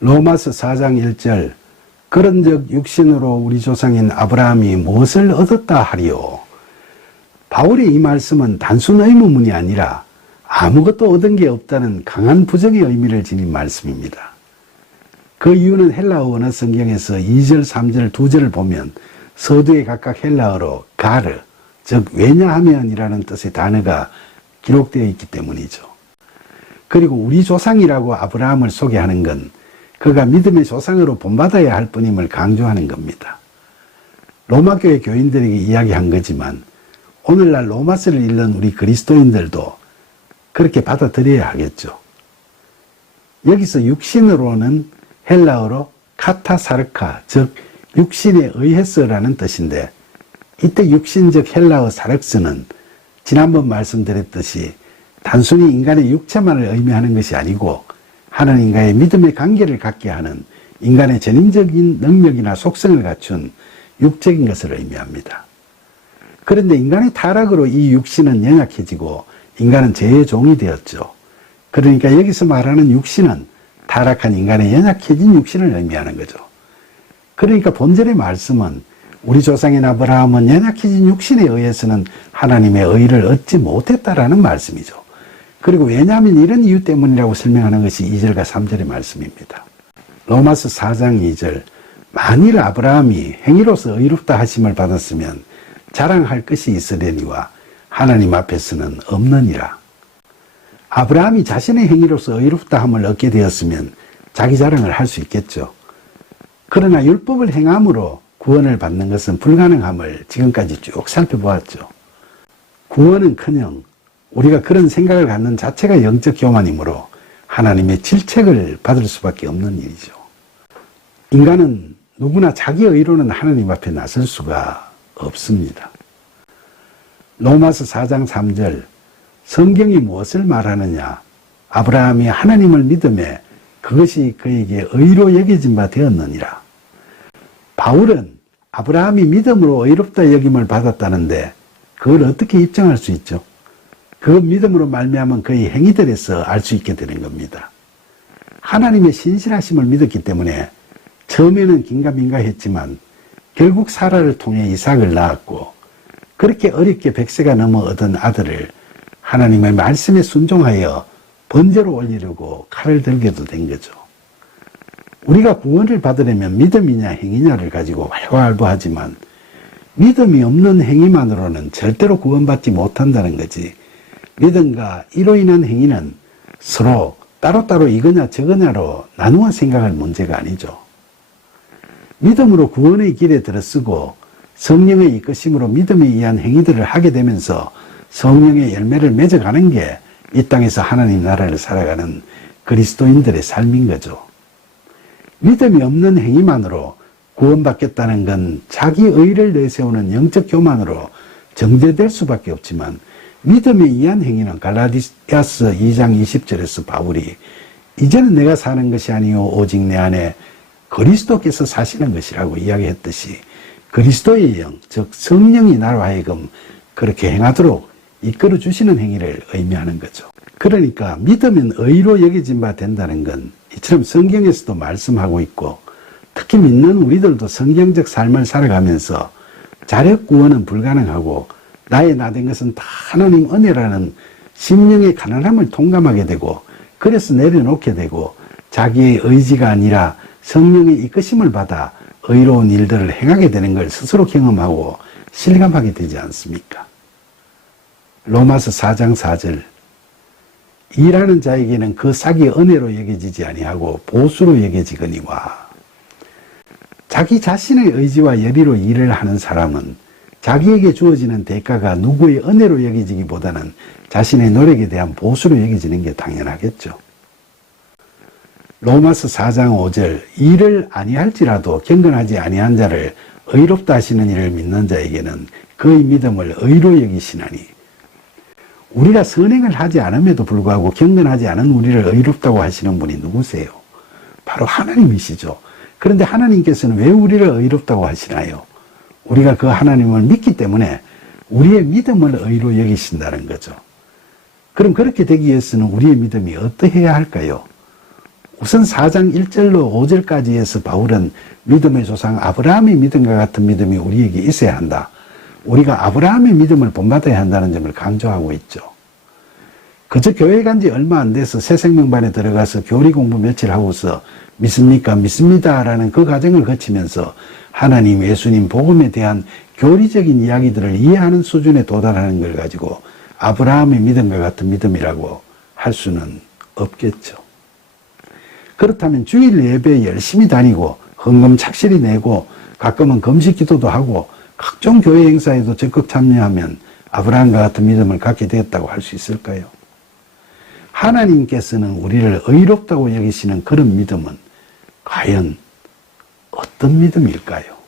로마서 4장 1절 그런즉 육신으로 우리 조상인 아브라함이 무엇을 얻었다 하리요. 바울의 이 말씀은 단순 의문문이 아니라 아무것도 얻은 게 없다는 강한 부정의 의미를 지닌 말씀입니다. 그 이유는 헬라어 원어 성경에서 2절, 3절, 2절을 보면 서두에 각각 헬라어로 가르, 즉 왜냐하면이라는 뜻의 단어가 기록되어 있기 때문이죠. 그리고 우리 조상이라고 아브라함을 소개하는 건 그가 믿음의 조상으로 본받아야 할 뿐임을 강조하는 겁니다. 로마교회 교인들에게 이야기한 거지만 오늘날 로마서를 읽는 우리 그리스도인들도 그렇게 받아들여야 하겠죠. 여기서 육신으로는 헬라어로 카타사르카, 즉 육신에 의해서라는 뜻인데 이때 육신적 헬라어 사륵스는 지난번 말씀드렸듯이 단순히 인간의 육체만을 의미하는 것이 아니고 하나님과의 믿음의 관계를 갖게 하는 인간의 전인적인 능력이나 속성을 갖춘 육적인 것을 의미합니다. 그런데 인간의 타락으로 이 육신은 연약해지고 인간은 죄의 종이 되었죠. 그러니까 여기서 말하는 육신은 타락한 인간의 연약해진 육신을 의미하는 거죠. 그러니까 본절의 말씀은 우리 조상인 아브라함은 연약해진 육신에 의해서는 하나님의 의를 얻지 못했다라는 말씀이죠. 그리고 왜냐하면 이런 이유 때문이라고 설명하는 것이 2절과 3절의 말씀입니다. 로마서 4장 2절 만일 아브라함이 행위로서 의롭다 하심을 받았으면 자랑할 것이 있으려니와 하나님 앞에서는 없느니라. 아브라함이 자신의 행위로서 의롭다함을 얻게 되었으면 자기 자랑을 할 수 있겠죠. 그러나 율법을 행함으로 구원을 받는 것은 불가능함을 지금까지 쭉 살펴보았죠. 구원은커녕 우리가 그런 생각을 갖는 자체가 영적 교만이므로 하나님의 질책을 받을 수밖에 없는 일이죠. 인간은 누구나 자기 의로는 하나님 앞에 나설 수가 없습니다. 로마서 4장 3절 성경이 무엇을 말하느냐? 아브라함이 하나님을 믿음에 그것이 그에게 의로 여겨진 바 되었느니라. 바울은 아브라함이 믿음으로 의롭다 여김을 받았다는데 그걸 어떻게 입증할 수 있죠? 그 믿음으로 말미암은 그의 행위들에서 알 수 있게 되는 겁니다. 하나님의 신실하심을 믿었기 때문에 처음에는 긴가민가했지만 결국 사라를 통해 이삭을 낳았고 그렇게 어렵게 100세가 넘어 얻은 아들을 하나님의 말씀에 순종하여 번제로 올리려고 칼을 들게도 된 거죠. 우리가 구원을 받으려면 믿음이냐 행위냐를 가지고 왈가왈부하지만 믿음이 없는 행위만으로는 절대로 구원받지 못한다는 거지. 믿음과 이로 인한 행위는 서로 따로따로 이거냐 저거냐로 나누어 생각할 문제가 아니죠. 믿음으로 구원의 길에 들어서고 성령의 이끄심으로 믿음에 의한 행위들을 하게 되면서 성령의 열매를 맺어가는 게 이 땅에서 하나님 나라를 살아가는 그리스도인들의 삶인 거죠. 믿음이 없는 행위만으로 구원받겠다는 건 자기 의를 내세우는 영적 교만으로 정죄될 수밖에 없지만 믿음에 의한 행위는 갈라디아서 2장 20절에서 바울이 이제는 내가 사는 것이 아니요 오직 내 안에 그리스도께서 사시는 것이라고 이야기했듯이 그리스도의 영, 즉 성령이 나로 하여금 그렇게 행하도록 이끌어 주시는 행위를 의미하는 거죠. 그러니까 믿으면 의로 여겨진 바 된다는 건 이처럼 성경에서도 말씀하고 있고 특히 믿는 우리들도 성경적 삶을 살아가면서 자력 구원은 불가능하고 나의 나된 것은 다 하나님 은혜라는 심령의 가난함을 통감하게 되고 그래서 내려놓게 되고 자기의 의지가 아니라 성령의 이끄심을 받아 의로운 일들을 행하게 되는 걸 스스로 경험하고 실감하게 되지 않습니까? 로마서 4장 4절 일하는 자에게는 그 삭이 은혜로 여겨지지 아니하고 보수로 여겨지거니와. 자기 자신의 의지와 열의로 일을 하는 사람은 자기에게 주어지는 대가가 누구의 은혜로 여겨지기보다는 자신의 노력에 대한 보수로 여겨지는 게 당연하겠죠. 로마서 4장 5절 일을 아니할지라도 경건하지 아니한 자를 의롭다 하시는 이를 믿는 자에게는 그의 믿음을 의로 여기시나니. 우리가 선행을 하지 않음에도 불구하고 경건하지 않은 우리를 의롭다고 하시는 분이 누구세요? 바로 하나님이시죠. 그런데 하나님께서는 왜 우리를 의롭다고 하시나요? 우리가 그 하나님을 믿기 때문에 우리의 믿음을 의로 여기신다는 거죠. 그럼 그렇게 되기 위해서는 우리의 믿음이 어떠해야 할까요? 우선 4장 1절로 5절까지 해서 바울은 믿음의 조상 아브라함의 믿음과 같은 믿음이 우리에게 있어야 한다. 우리가 아브라함의 믿음을 본받아야 한다는 점을 강조하고 있죠. 그저 교회 간 지 얼마 안 돼서 새생명반에 들어가서 교리 공부 며칠 하고서 믿습니까? 믿습니다라는 그 과정을 거치면서 하나님, 예수님, 복음에 대한 교리적인 이야기들을 이해하는 수준에 도달하는 걸 가지고 아브라함의 믿음과 같은 믿음이라고 할 수는 없겠죠. 그렇다면 주일 예배에 열심히 다니고 헌금 착실히 내고 가끔은 금식 기도도 하고 각종 교회 행사에도 적극 참여하면 아브라함과 같은 믿음을 갖게 되었다고 할 수 있을까요? 하나님께서는 우리를 의롭다고 여기시는 그런 믿음은 과연 어떤 믿음일까요?